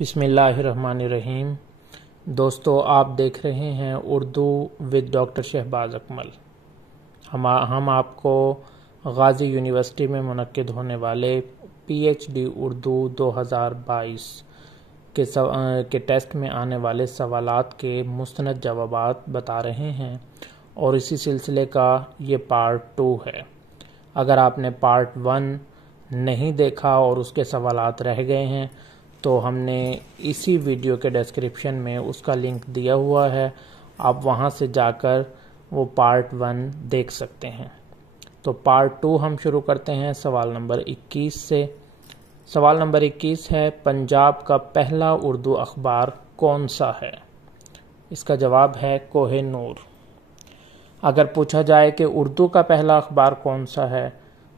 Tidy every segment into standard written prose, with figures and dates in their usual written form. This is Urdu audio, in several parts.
بسم اللہ الرحمن الرحیم۔ دوستو، آپ دیکھ رہے ہیں اردو ود ڈاکٹر شہباز اکمل۔ ہم آپ کو غازی یونیورسٹی میں منعقد ہونے والے پی ایچ ڈی اردو 2022 کے ٹیسٹ میں آنے والے سوالات کے مستند جوابات بتا رہے ہیں، اور اسی سلسلے کا یہ پارٹ 2 ہے۔ اگر آپ نے پارٹ 1 نہیں دیکھا اور اس کے سوالات رہ گئے ہیں تو ہم نے اسی ویڈیو کے ڈسکرپشن میں اس کا لنک دیا ہوا ہے، آپ وہاں سے جا کر وہ پارٹ 1 دیکھ سکتے ہیں۔ تو پارٹ 2 ہم شروع کرتے ہیں سوال نمبر 21 سے۔ سوال نمبر 21 ہے، پنجاب کا پہلا اردو اخبار کون سا ہے؟ اس کا جواب ہے کوہ نور۔ اگر پوچھا جائے کہ اردو کا پہلا اخبار کون سا ہے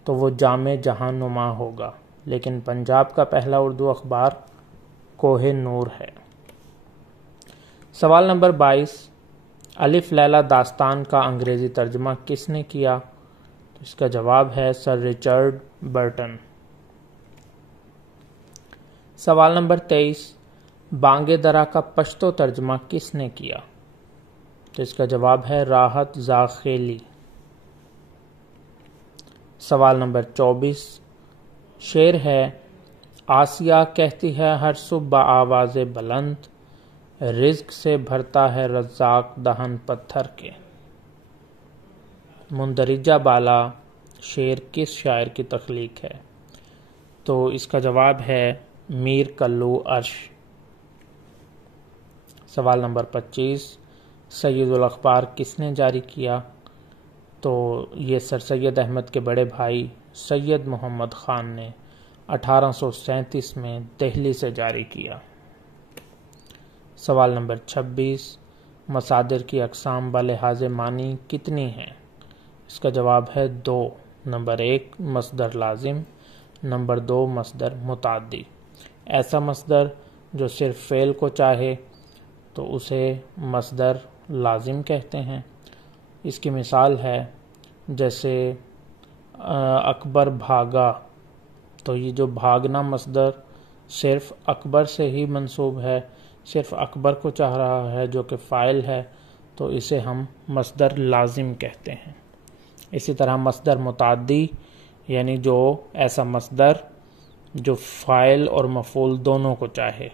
تو وہ جامع جہاں نما ہوگا، لیکن پنجاب کا پہلا اردو اخبار کوہ نور ہے۔ سوال نمبر 22، الف لیلہ داستان کا انگریزی ترجمہ کس نے کیا؟ اس کا جواب ہے سر رچرڈ برٹن۔ سوال نمبر 23، بانگ درا کا پشتو ترجمہ کس نے کیا؟ تو اس کا جواب ہے راحت زاخیلی۔ سوال نمبر 24، شعر ہے، آسیہ کہتی ہے ہر صبح آواز بلند، رزق سے بھرتا ہے رزاق دہن پتھر کے۔ مندرجہ بالا شعر کس شاعر کی تخلیق ہے؟ تو اس کا جواب ہے میر کلو عرش۔ سوال نمبر 25، سید الاخبار کس نے جاری کیا؟ تو یہ سر سید احمد کے بڑے بھائی سید محمد خان نے 1837 میں دہلی سے جاری کیا۔ سوال نمبر 26، مصادر کی اقسام بلحاظ معنی کتنی ہیں؟ اس کا جواب ہے 2۔ نمبر 1 مصدر لازم، نمبر 2 مصدر متعدی۔ ایسا مصدر جو صرف فعل کو چاہے تو اسے مصدر لازم کہتے ہیں۔ اس کی مثال ہے جیسے اکبر بھاگا، تو یہ جو بھاگنا مصدر صرف اکبر سے ہی منسوب ہے، صرف اکبر کو چاہ رہا ہے جو کہ فاعل ہے، تو اسے ہم مصدر لازم کہتے ہیں۔ اسی طرح مصدر متعدی یعنی جو ایسا مصدر جو فاعل اور مفعول دونوں کو چاہے۔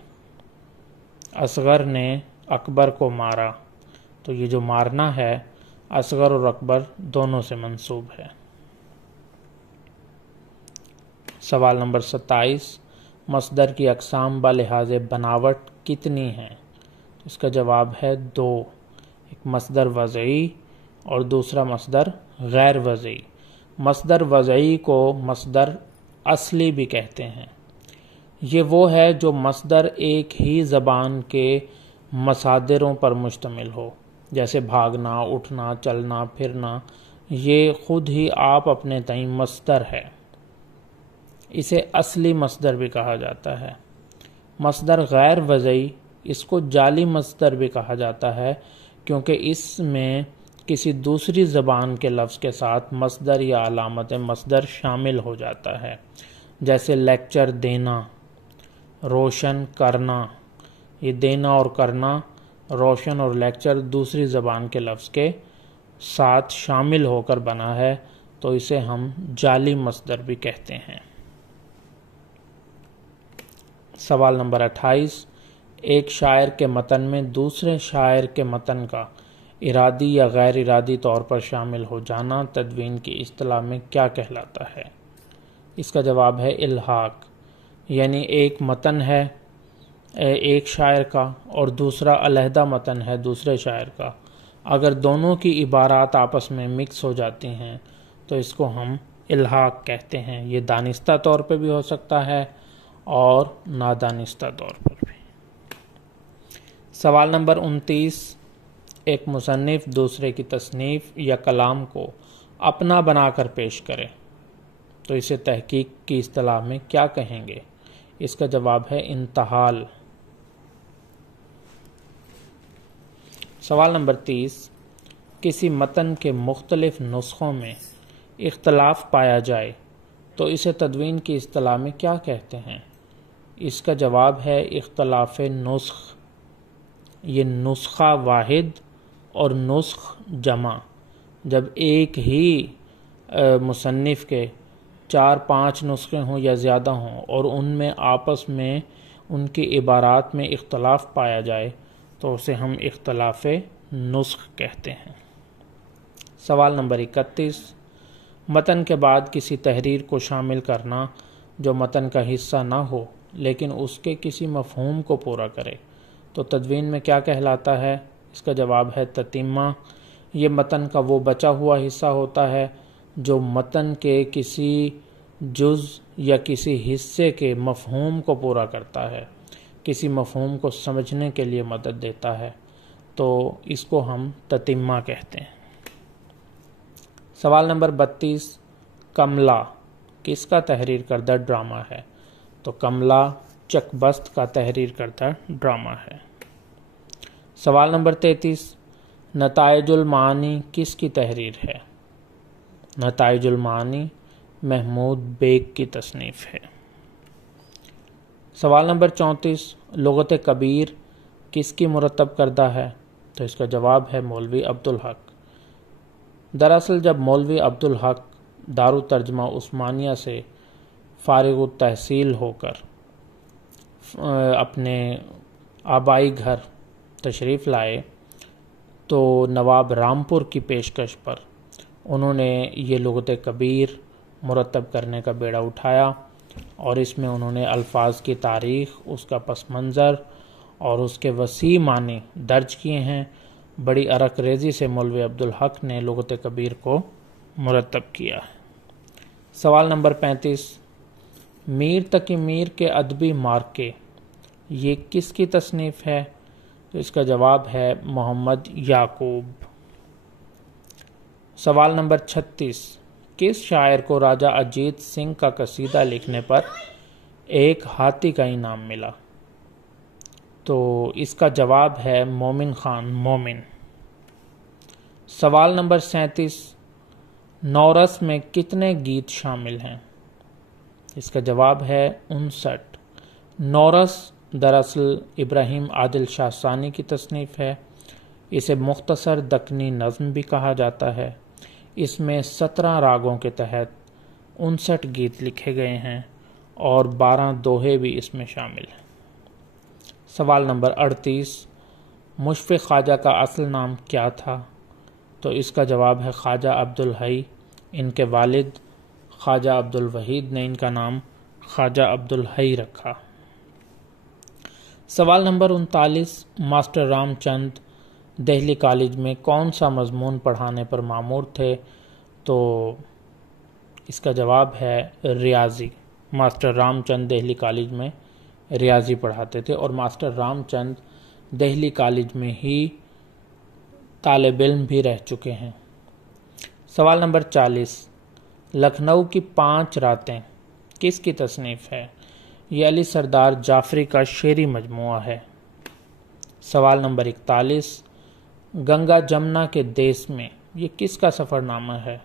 اصغر نے اکبر کو مارا، تو یہ جو مارنا ہے اصغر اور اکبر دونوں سے منسوب ہے۔ سوال نمبر 27، مصدر کی اقسام بلحاظ بناوٹ کتنی ہیں؟ اس کا جواب ہے 2، ایک مصدر وضعی اور دوسرا مصدر غیر وضعی۔ مصدر وضعی کو مصدر اصلی بھی کہتے ہیں۔ یہ وہ ہے جو مصدر ایک ہی زبان کے مصادروں پر مشتمل ہو، جیسے بھاگنا، اٹھنا، چلنا، پھرنا، یہ خود ہی آپ اپنے تئیں مصدر ہے۔ اسے اصلی مصدر بھی کہا جاتا ہے۔ مصدر غیر وضعی، اس کو جعلی مصدر بھی کہا جاتا ہے، کیونکہ اس میں کسی دوسری زبان کے لفظ کے ساتھ مصدر یا علامت مصدر شامل ہو جاتا ہے، جیسے لیکچر دینا، روشن کرنا۔ یہ دینا اور کرنا، روشن اور لیکچر دوسری زبان کے لفظ کے ساتھ شامل ہو کر بنا ہے، تو اسے ہم جعلی مصدر بھی کہتے ہیں۔ سوال نمبر 28، ایک شاعر کے متن میں دوسرے شاعر کے متن کا ارادی یا غیر ارادی طور پر شامل ہو جانا تدوین کی اصطلاح میں کیا کہلاتا ہے؟ اس کا جواب ہے الحاق۔ یعنی ایک متن ہے ایک شاعر کا اور دوسرا علیحدہ متن ہے دوسرے شاعر کا، اگر دونوں کی عبارات آپس میں مکس ہو جاتی ہیں تو اس کو ہم الحاق کہتے ہیں۔ یہ دانستہ طور پہ بھی ہو سکتا ہے اور نادانستہ طور پر بھی۔ سوال نمبر 29، ایک مصنف دوسرے کی تصنیف یا کلام کو اپنا بنا کر پیش کرے تو اسے تحقیق کی اصطلاح میں کیا کہیں گے؟ اس کا جواب ہے انتحال۔ سوال نمبر 30، کسی متن کے مختلف نسخوں میں اختلاف پایا جائے تو اسے تدوین کی اصطلاح میں کیا کہتے ہیں؟ اس کا جواب ہے اختلاف نسخ۔ یہ نسخہ واحد اور نسخ جمع، جب ایک ہی مصنف کے 4-5 نسخے ہوں یا زیادہ ہوں اور ان میں آپس میں ان کی عبارات میں اختلاف پایا جائے تو اسے ہم اختلاف نسخ کہتے ہیں۔ سوال نمبر 31، متن کے بعد کسی تحریر کو شامل کرنا جو متن کا حصہ نہ ہو لیکن اس کے کسی مفہوم کو پورا کرے تو تدوین میں کیا کہلاتا ہے؟ اس کا جواب ہے تتمہ۔ یہ متن کا وہ بچا ہوا حصہ ہوتا ہے جو متن کے کسی جز یا کسی حصے کے مفہوم کو پورا کرتا ہے، کسی مفہوم کو سمجھنے کے لیے مدد دیتا ہے، تو اس کو ہم تتمہ کہتے ہیں۔ سوال نمبر 32، کملا کس کا تحریر کردہ ڈرامہ ہے؟ تو کملا چک بست کا تحریر کردہ ڈرامہ ہے۔ سوال نمبر 33، نتائج المعانی کس کی تحریر ہے؟ نتائج المعانی محمود بیگ کی تصنیف ہے۔ سوال نمبر 34، لغت کبیر کس کی مرتب کردہ ہے؟ تو اس کا جواب ہے مولوی عبدالحق۔ دراصل جب مولوی عبدالحق دارالترجمہ عثمانیہ سے فارغ التحصیل ہو کر اپنے آبائی گھر تشریف لائے تو نواب رامپور کی پیشکش پر انہوں نے یہ لغت کبیر مرتب کرنے کا بیڑا اٹھایا اور اس میں انہوں نے الفاظ کی تاریخ، اس کا پس منظر اور اس کے وسیع معنی درج کیے ہیں۔ بڑی عرق ریزی سے مولوی عبدالحق نے لغت کبیر کو مرتب کیا ہے۔ سوال نمبر 35، میر تقی میر کے ادبی مارکے یہ کس کی تصنیف ہے؟ تو اس کا جواب ہے محمد یعقوب۔ سوال نمبر 36، کس شاعر کو راجہ اجیت سنگھ کا قصیدہ لکھنے پر ایک ہاتھی کا انعام ملا؟ تو اس کا جواب ہے مومن خان مومن۔ سوال نمبر 37، نورس میں کتنے گیت شامل ہیں؟ اس کا جواب ہے 59۔ نورس دراصل ابراہیم عادل شاہ ثانی کی تصنیف ہے۔ اسے مختصر دکنی نظم بھی کہا جاتا ہے۔ اس میں 17 راگوں کے تحت 59 گیت لکھے گئے ہیں اور 12 دوہے بھی اس میں شامل ہیں۔ سوال نمبر 38، مشفق خواجہ کا اصل نام کیا تھا؟ تو اس کا جواب ہے خواجہ عبدالحی۔ ان کے والد خواجہ عبدالوحید نے ان کا نام خواجہ عبدالحی رکھا۔ سوال نمبر 39، ماسٹر رام چند دہلی کالج میں کون سا مضمون پڑھانے پر مامور تھے؟ تو اس کا جواب ہے ریاضی۔ ماسٹر رام چند دہلی کالج میں ریاضی پڑھاتے تھے اور ماسٹر رام چند دہلی کالج میں ہی طالب علم بھی رہ چکے ہیں۔ سوال نمبر 40، لکھنؤ کی 5 راتیں کس کی تصنیف ہے؟ یہ علی سردار جعفری کا شعری مجموعہ ہے۔ سوال نمبر 41، گنگا جمنا کے دیس میں یہ کس کا سفر نامہ ہے؟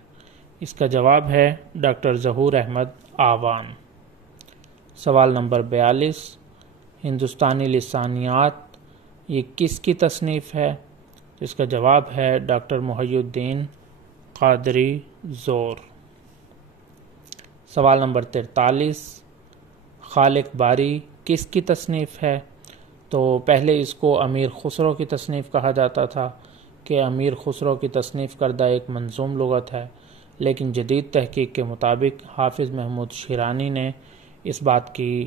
اس کا جواب ہے ڈاکٹر ظہور احمد آوان۔ سوال نمبر 42، ہندوستانی لسانیات یہ کس کی تصنیف ہے؟ اس کا جواب ہے ڈاکٹر محی الدین قادری زور۔ سوال نمبر 43، خالق باری کس کی تصنیف ہے؟ تو پہلے اس کو امیر خسرو کی تصنیف کہا جاتا تھا کہ امیر خسرو کی تصنیف کردہ ایک منظوم لغت ہے، لیکن جدید تحقیق کے مطابق حافظ محمود شیرانی نے اس بات کی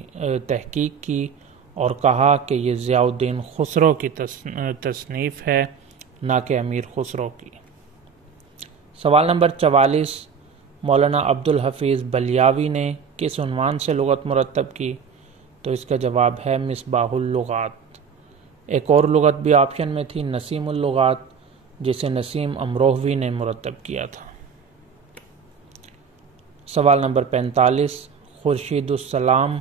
تحقیق کی اور کہا کہ یہ ضیاء الدین خسرو کی تصنیف ہے، نہ کہ امیر خسرو کی۔ سوال نمبر 44، مولانا عبدالحفیظ بلیاوی نے کس عنوان سے لغت مرتب کی؟ تو اس کا جواب ہے مصباح اللغات۔ ایک اور لغت بھی آپشن میں تھی، نسیم اللغات، جسے نسیم امروہوی نے مرتب کیا تھا۔ سوال نمبر 45، خورشید السلام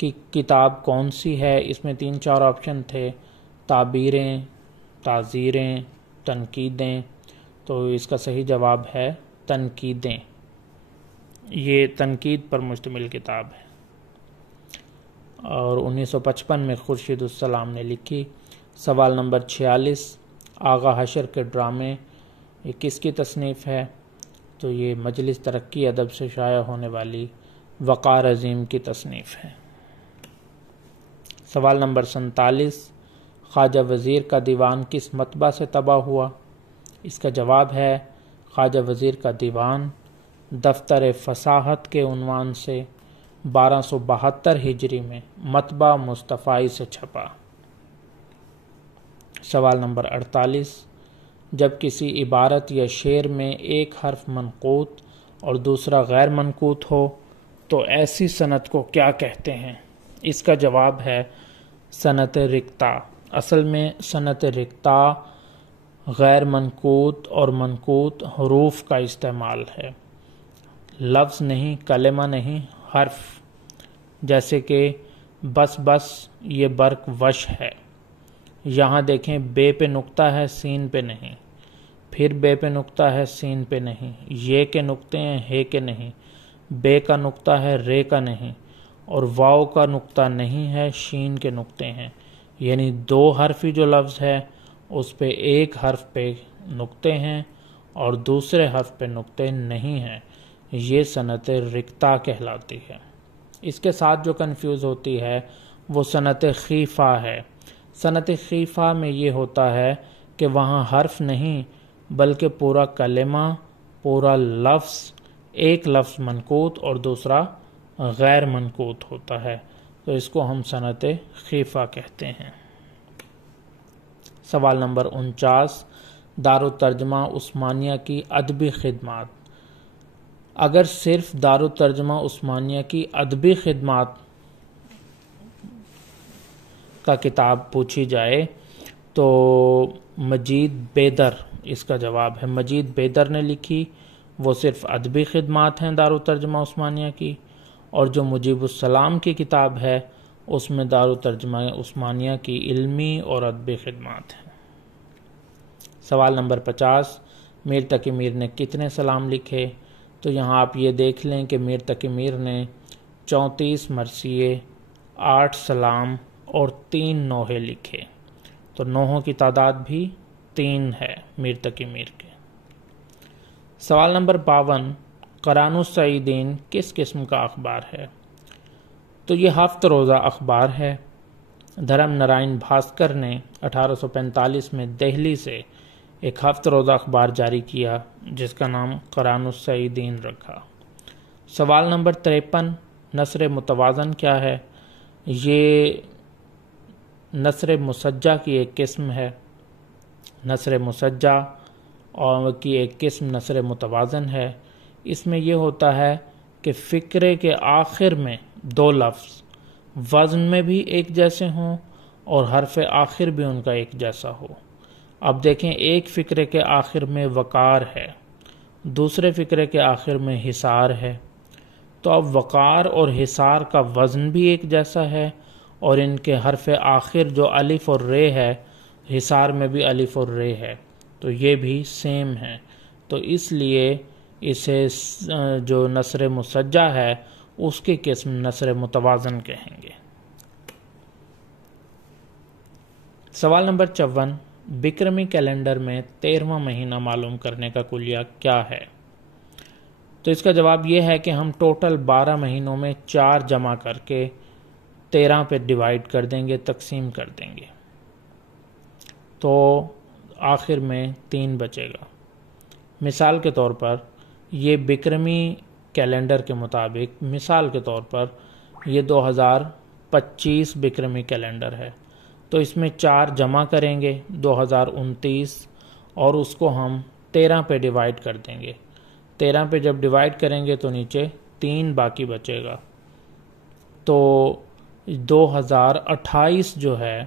کی کتاب کون سی ہے؟ اس میں 3-4 آپشن تھے، تعبیریں، تعزیریں، تنقیدیں۔ تو اس کا صحیح جواب ہے تنقیدیں۔ یہ تنقید پر مشتمل کتاب ہے۔ اور 1955 میں خورشید السلام نے لکھی۔ سوال نمبر 46، آغا حشر کے ڈرامے یہ کس کی تصنیف ہے؟ تو یہ مجلس ترقی ادب سے شائع ہونے والی وقار عظیم کی تصنیف ہے۔ سوال نمبر 47، خواجہ وزیر کا دیوان کس مطبع سے طبع ہوا؟ اس کا جواب ہے خواجہ وزیر کا دیوان دفتر فصاحت کے عنوان سے 1272 ہجری میں مطبع مصطفائی سے چھپا۔ سوال نمبر 48، جب کسی عبارت یا شعر میں ایک حرف منقوط اور دوسرا غیر منقوط ہو تو ایسی صنعت کو کیا کہتے ہیں؟ اس کا جواب ہے صنعت رکتا۔ اصل میں صنعت رکتا غیر منقوط اور منقوط حروف کا استعمال ہے، لفظ نہیں، کلمہ نہیں، حرف۔ جیسے کہ بس بس یہ برق وش ہے، یہاں دیکھیں بے پہ نقطہ ہے سین پہ نہیں، پھر بے پہ نقطہ ہے سین پہ نہیں، یہ کے نقطے ہیں ہے کے نہیں، بے کا نقطہ ہے رے کا نہیں، اور واو کا نقطہ نہیں ہے شین کے نقطے ہیں، یعنی دو حرفی جو لفظ ہے اس پہ ایک حرف پہ نقطے ہیں اور دوسرے حرف پہ نقطے نہیں ہیں، یہ صنعت رکتا کہلاتی ہے۔ اس کے ساتھ جو کنفیوز ہوتی ہے وہ صنعت خیفہ ہے۔ صنعت خیفہ میں یہ ہوتا ہے کہ وہاں حرف نہیں بلکہ پورا کلمہ، پورا لفظ، ایک لفظ منقوط اور دوسرا غیر منقوط ہوتا ہے، تو اس کو ہم صنعت خیفہ کہتے ہیں۔ سوال نمبر 49، دارالترجمہ عثمانیہ کی ادبی خدمات۔ اگر صرف دارالترجمہ عثمانیہ کی ادبی خدمات کا کتاب پوچھی جائے تو مجید بیدر اس کا جواب ہے۔ مجید بیدر نے لکھی، وہ صرف ادبی خدمات ہیں دارالترجمہ عثمانیہ کی، اور جو مجیب السلام کی کتاب ہے اس میں دارالترجمہ عثمانیہ کی علمی اور ادبی خدمات ہیں۔ سوال نمبر 50، میر تقی میر نے کتنے سلام لکھے؟ تو یہاں آپ یہ دیکھ لیں کہ میر تقی میر نے 34 مرثیے، 8 سلام اور 3 نوحے لکھے، تو نوحوں کی تعداد بھی 3 ہے میر تقی میر کے۔ سوال نمبر 52، قرآن السعیدین کس قسم کا اخبار ہے؟ تو یہ 7 روزہ اخبار ہے۔ دھرم نارائن بھاسکر نے 1845 میں دہلی سے ایک 7 روزہ اخبار جاری کیا جس کا نام قرآن السعیدین رکھا۔ سوال نمبر 53، نثر متوازن کیا ہے؟ یہ نثر مسجع کی ایک قسم ہے۔ نثر مسجع اور کی ایک قسم نثر متوازن ہے۔ اس میں یہ ہوتا ہے کہ فقرے کے آخر میں 2 لفظ وزن میں بھی ایک جیسے ہوں اور حرف آخر بھی ان کا ایک جیسا ہو۔ اب دیکھیں ایک فقرے کے آخر میں وقار ہے، دوسرے فقرے کے آخر میں حصار ہے، تو اب وقار اور حصار کا وزن بھی ایک جیسا ہے اور ان کے حرف آخر جو الف اور رے ہے، حصار میں بھی الف اور رے ہے، تو یہ بھی سیم ہے، تو اس لیے اسے جو نثر مسجع ہے اس کی قسم نثر متوازن کہیں گے۔ سوال نمبر 54، بکرمی کیلنڈر میں 13واں مہینہ معلوم کرنے کا کلیہ کیا ہے؟ تو اس کا جواب یہ ہے کہ ہم ٹوٹل 12 مہینوں میں 4 جمع کر کے 13 پہ ڈیوائیڈ کر دیں گے، تقسیم کر دیں گے، تو آخر میں 3 بچے گا۔ مثال کے طور پر یہ بکرمی کیلنڈر کے مطابق، مثال کے طور پر یہ 2025 بکرمی کیلنڈر ہے، تو اس میں 4 جمع کریں گے 2029 اور اس کو ہم 13 پہ ڈیوائیڈ کر دیں گے۔ 13 پہ جب ڈیوائیڈ کریں گے تو نیچے 3 باقی بچے گا، تو 2028 جو ہے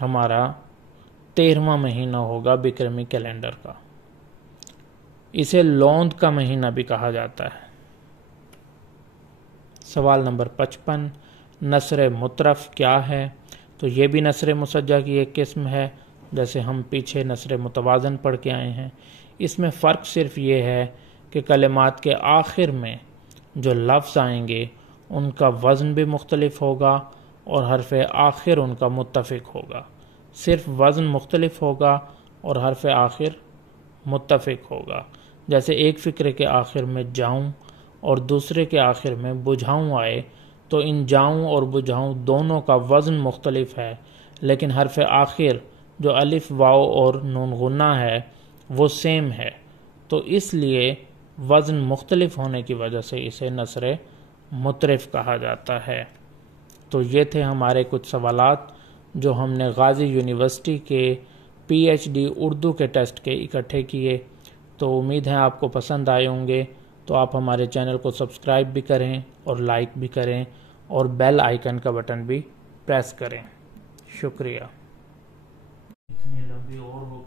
ہمارا 13واں مہینہ ہوگا بکرمی کیلنڈر کا۔ اسے لوند کا مہینہ بھی کہا جاتا ہے۔ سوال نمبر 55، نثر مطرف کیا ہے؟ تو یہ بھی نثر مسجع کی ایک قسم ہے، جیسے ہم پیچھے نثر متوازن پڑھ کے آئے ہیں۔ اس میں فرق صرف یہ ہے کہ کلمات کے آخر میں جو لفظ آئیں گے ان کا وزن بھی مختلف ہوگا اور حرف آخر ان کا متفق ہوگا. صرف وزن مختلف ہوگا اور حرف آخر متفق ہوگا. جیسے ایک فقرے کے آخر میں جاؤں اور دوسرے کے آخر میں بجھاؤں آئے تو ان جاؤں اور بجھاؤں دونوں کا وزن مختلف ہے، لیکن حرف آخر جو الف واو اور نون غنہ ہے وہ سیم ہے، تو اس لیے وزن مختلف ہونے کی وجہ سے اسے نثر مترف کہا جاتا ہے. تو یہ تھے ہمارے کچھ سوالات جو ہم نے غازی یونیورسٹی کے PhD اردو کے ٹیسٹ کے اکٹھے کیے. تو امید ہے آپ کو پسند آئے ہوں گے. تو آپ ہمارے چینل کو سبسکرائب بھی کریں اور لائک بھی کریں اور بیل آئیکن کا بٹن بھی پریس کریں. شکریہ. اتنی لمبی اور ہو